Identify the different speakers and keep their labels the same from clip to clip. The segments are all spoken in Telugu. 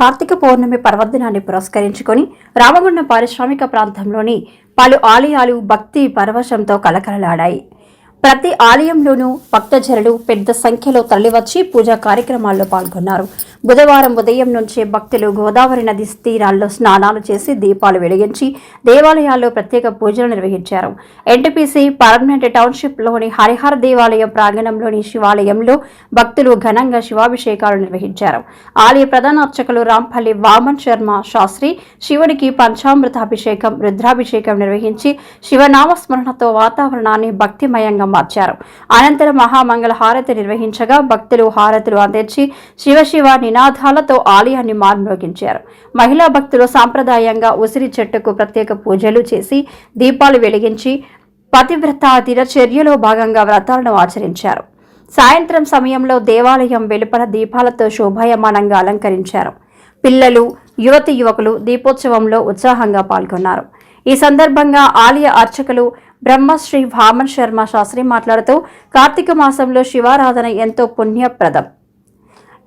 Speaker 1: కార్తీక పౌర్ణమి పర్వదినాన్ని పురస్కరించుకొని రామగుండం పారిశ్రామిక ప్రాంతంలోని పలు ఆలయాలు భక్తి పరవశంతో కలకలలాడాయి. ప్రతి ఆలయంలోనూ భక్తజనులు పెద్ద సంఖ్యలో తరలివచ్చి పూజా కార్యక్రమాల్లో పాల్గొన్నారు. బుధవారం ఉదయం నుంచే భక్తులు గోదావరి నది తీరాల్లో స్నానాలు చేసి దీపాలు వెలిగించి దేవాలయాల్లో ప్రత్యేక పూజలు నిర్వహించారు. ఎన్టీపీసీ పర్మనెంట్ టౌన్షిప్లోని హరిహర దేవాలయం ప్రాంగణంలోని శివాలయంలో భక్తులు ఘనంగా శివాభిషేకాలు నిర్వహించారు. ఆలయ ప్రధాన అర్చకులు రాంపల్లి వామన్ శర్మ శాస్త్రి శివుడికి పంచామృతాభిషేకం రుద్రాభిషేకం నిర్వహించి శివనామస్మరణతో వాతావరణాన్ని భక్తిమయంగా మార్చారు. అనంతరం మహామంగళ హారతి నిర్వహించగా భక్తులు హారతులు అందించి శివ శివ నినాదాలతో ఆలయాన్ని మార్మోగించారు మహిళా భక్తులు సాంప్రదాయంగా ఉసిరి చెట్టుకు ప్రత్యేక పూజలు చేసి దీపాలు వెలిగించి పతివ్రత దినచర్యలో భాగంగా వ్రతాలను ఆచరించారు. సాయంత్రం సమయంలో దేవాలయం వెలుపల దీపాలతో శోభాయమానంగా అలంకరించారు. పిల్లలు యువతి యువకులు దీపోత్సవంలో ఉత్సాహంగా పాల్గొన్నారు. ఈ సందర్భంగా ఆలయ అర్చకులు బ్రహ్మశ్రీ భామన్ శర్మ శాస్త్రి మాట్లాడుతూ కార్తీక మాసంలో శివారాధన ఎంతో పుణ్యప్రదం.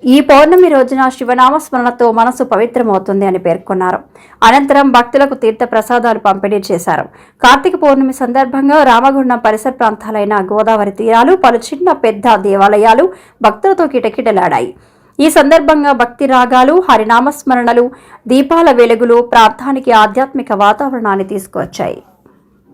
Speaker 1: ఈ పౌర్ణమి రోజున శివనామస్మరణతో మనసు పవిత్రమవుతుంది అని పేర్కొన్నారు. అనంతరం భక్తులకు తీర్థ ప్రసాదాలు పంపిణీ చేశారు. కార్తీక పౌర్ణమి సందర్భంగా రామగుండం పరిసర ప్రాంతాలైన గోదావరి తీరాలు పలు చిన్న పెద్ద దేవాలయాలు భక్తులతో కిటకిటలాడాయి. ఈ సందర్భంగా భక్తి రాగాలు హరినామస్మరణలు దీపాల వెలుగులు ప్రాంతానికి ఆధ్యాత్మిక వాతావరణాన్ని తీసుకువచ్చాయి.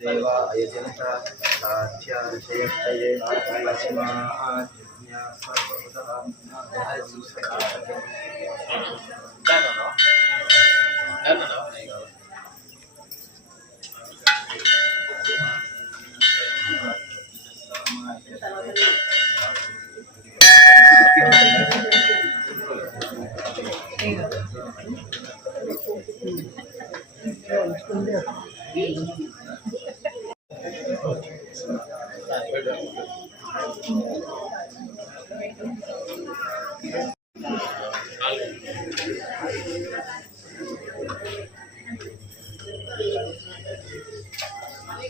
Speaker 2: देव अयजनत साध्याशयक्षये लक्ष्माज्ञा सर्वदा
Speaker 3: No, no, no.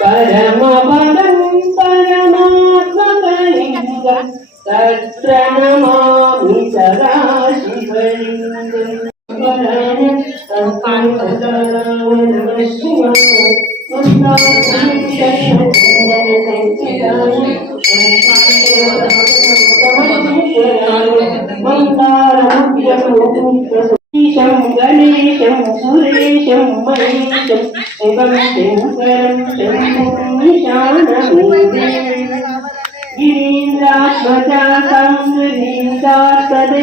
Speaker 3: పరమ ஈசம்
Speaker 4: கணேசம் சுரேசம் மணீசம் சிவம்
Speaker 5: செங்கரம் செங்கீந்திராத்மஜாசங்கீந்தாத்ததே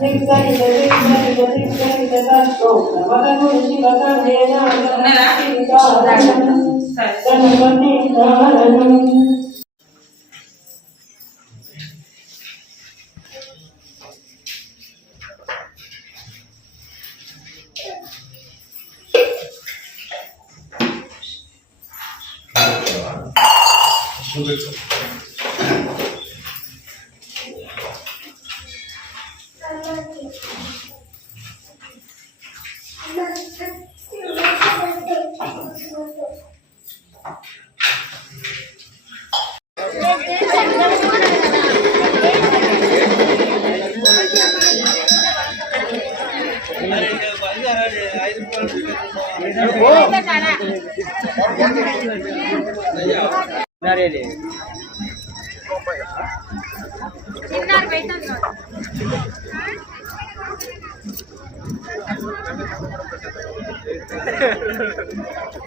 Speaker 5: బాధ్యత Thank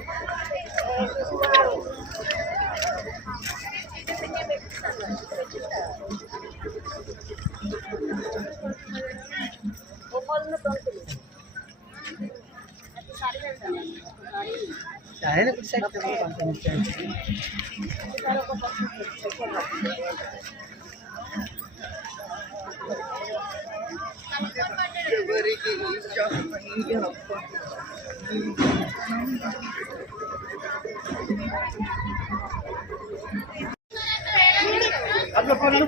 Speaker 5: ఆయన అట్లా పోను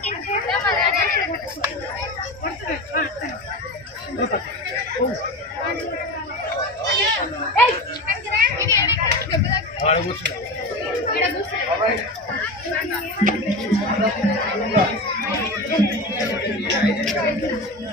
Speaker 5: కొడుతుంది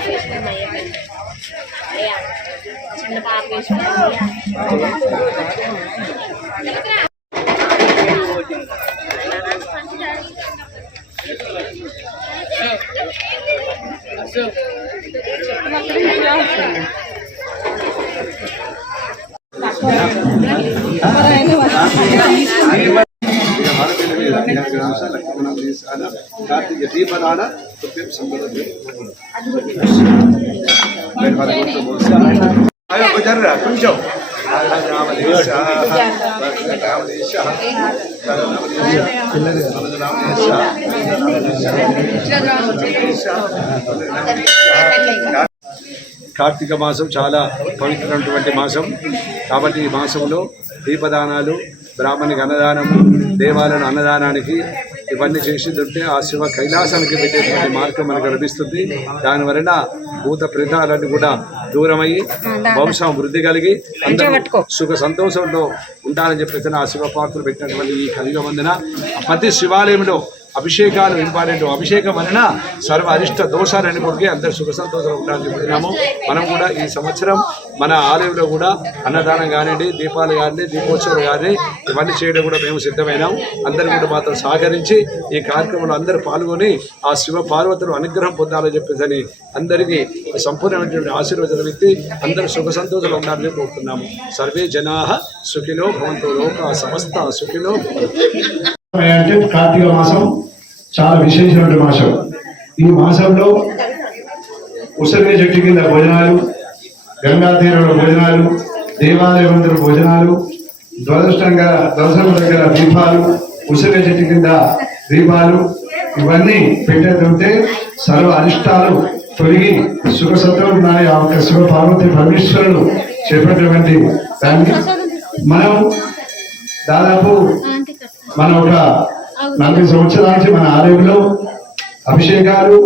Speaker 5: face na? Ayan. Kasi na yan. Para ano? Ano? Ano?
Speaker 2: Karthika దీపదాన కృత్యం సంపదతే జర్రా కొంచెం కార్తీక మాసం చాలా పవిత్రమైనటువంటి మాసం. కాబట్టి ఈ మాసంలో దీపదానాలు బ్రాహ్మణికి అన్నదానము దేవాలయం అన్నదానానికి ఇవన్నీ చేసి దొరికితే ఆ శివ కైలాసానికి పెట్టేటువంటి మార్గం మనకు లభిస్తుంది దాని వలన భూత ప్రేతాలన్నీ కూడా దూరమయ్యి వంశం వృద్ధి కలిగి అందరూ సుఖ సంతోషంలో ఉండాలని చెప్పేసి ఆ శివ పాత్రలు పెట్టినటువంటి ఈ కలిగ వందన. ప్రతి శివాలయంలో అభిషేకాలు ఇంపార్టెంట్. అభిషేకం వలన సర్వ అరిష్ట దోషాలని కొరికి అందరు సుఖ సంతోషాలు ఉండాలని చెప్తున్నాము. మనం కూడా ఈ సంవత్సరం మన ఆలయంలో కూడా అన్నదానం కానివ్వండి దీపాలు కానివ్వండి దీపోత్సవాలు కానీ ఇవన్నీ చేయడం కూడా మేము సిద్ధమైనాం. అందరూ కూడా మాత్రం సహకరించి ఈ కార్యక్రమంలో అందరూ పాల్గొని ఆ శివ పార్వతులు అనుగ్రహం పొందాలని చెప్పేసి అందరికీ సంపూర్ణమైనటువంటి ఆశీర్వచనం ఇచ్చి అందరూ సుఖ సంతోషాలు ఉండాలని కోరుతున్నాము. సర్వే జనా సుఖిలో భవంతు. లోక సమస్త సుఖిలో
Speaker 6: అంటే కార్తీక మాసం చాలా విశేషమైన మాసం. ఈ మాసంలో ఉసరి చెట్టు కింద భోజనాలు గంగా తీరంలో భోజనాలు దేవాలయం అందరూ భోజనాలు దురదృష్టంగా ధ్వజం దగ్గర దీపాలు ఉసర్గ చెట్టు కింద దీపాలు ఇవన్నీ పెట్టేటుంటే సర్వ అరిష్టాలు తొలగి సుఖ సత్వం ఆ యొక్క శివ పార్వతి పరమేశ్వరుడు చేపట్టినటువంటి దాన్ని. మనం దాదాపు మన ఒక నలభై సంవత్సరాల నుంచి మన ఆలయంలో అభిషేకాలు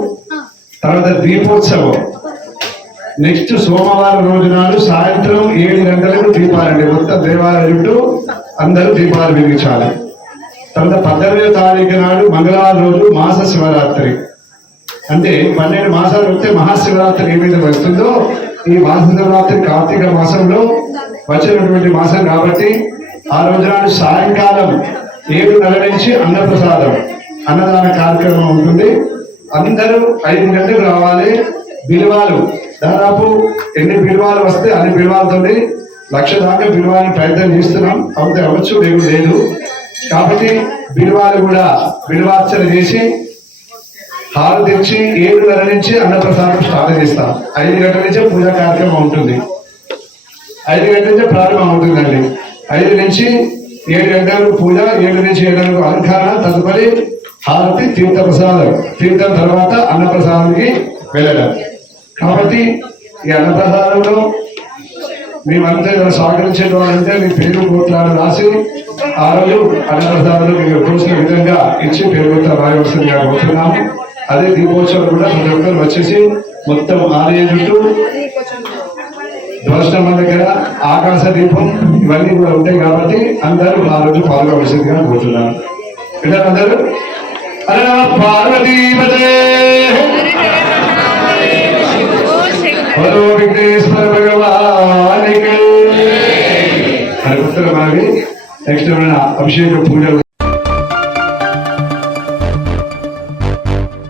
Speaker 6: తర్వాత దీపోత్సవం. నెక్స్ట్ సోమవారం రోజు నాడు సాయంత్రం ఏడు గంటలకు దీపాలండి మొత్తం దేవాలయం చుట్టూ అందరూ దీపాలు వెలిగించాలి. తర్వాత పద్దెనిమిదో తారీఖు నాడు మంగళవారం రోజు మాస శివరాత్రి. అంటే పన్నెండు మాసాలు వస్తే మహాశివరాత్రి ఏమైతే వస్తుందో ఈ మాస శివరాత్రి కార్తీక మాసంలో వచ్చినటువంటి మాసం కాబట్టి ఆ రోజు నాడు సాయంకాలం ఏడు ఏడున్నర నుంచి అన్నప్రసాదం అన్నదాన కార్యక్రమం ఉంటుంది. అందరూ ఐదు గంటలకు రావాలి. బిలువాలు దాదాపు ఎన్ని బిలువాలు వస్తే అన్ని బిలువాలతో లక్ష దాకా బిలువాలని ప్రయత్నం చేస్తున్నాం. అంతే అవచ్చు లేదు లేదు. కాబట్టి బిలువాలు కూడా బిలువార్చన చేసి హాలు తెచ్చి ఏడున్నర నుంచి అన్నప్రసాదం స్టార్ట్ చేస్తాం. ఐదు గంటల నుంచే పూజా కార్యక్రమం ఉంటుంది. ఐదు గంటల నుంచే ప్రారంభం అవుతుందండి. ఐదు నుంచి ఏడు గంటలకు పూజ ఏడు నుంచి ఏడు గంటలకు అలంకరణ తదుపరి హారతి తీర్థ ప్రసాదం తీర్థం తర్వాత అన్నప్రసాదానికి వెళ్ళడం. కాబట్టి ఈ అన్నప్రసాదంలో మేమంతా ఏదైనా వాళ్ళంటే మీ పేరు కోట్లాడు రాసి ఆ రోజు అన్నప్రసాదాలు మీకు తోచిన విధంగా ఇచ్చి పేరు కోట్ల రాయవలసిందిగా కోరుతున్నాము అదే దీపోత్సవం కూడా ప్రతి ఒక్కరు వచ్చేసి మొత్తం ఆలయ చుట్టూ ధ్వజస్తంభం దగ్గర ఆకాశ దీపం ఇవన్నీ కూడా ఉంటాయి కాబట్టి అందరూ ఆ రోజు పాల్గొవలసిందిగా కోరుతున్నాను విన్నారు అందరూ అరే నమ పార్వతీపదే హలో విఘ్నేశ్వర భగవానికి! అని ఉత్తరం మనవి నెక్స్ట్ ఏమైనా అభిషేక పూజలు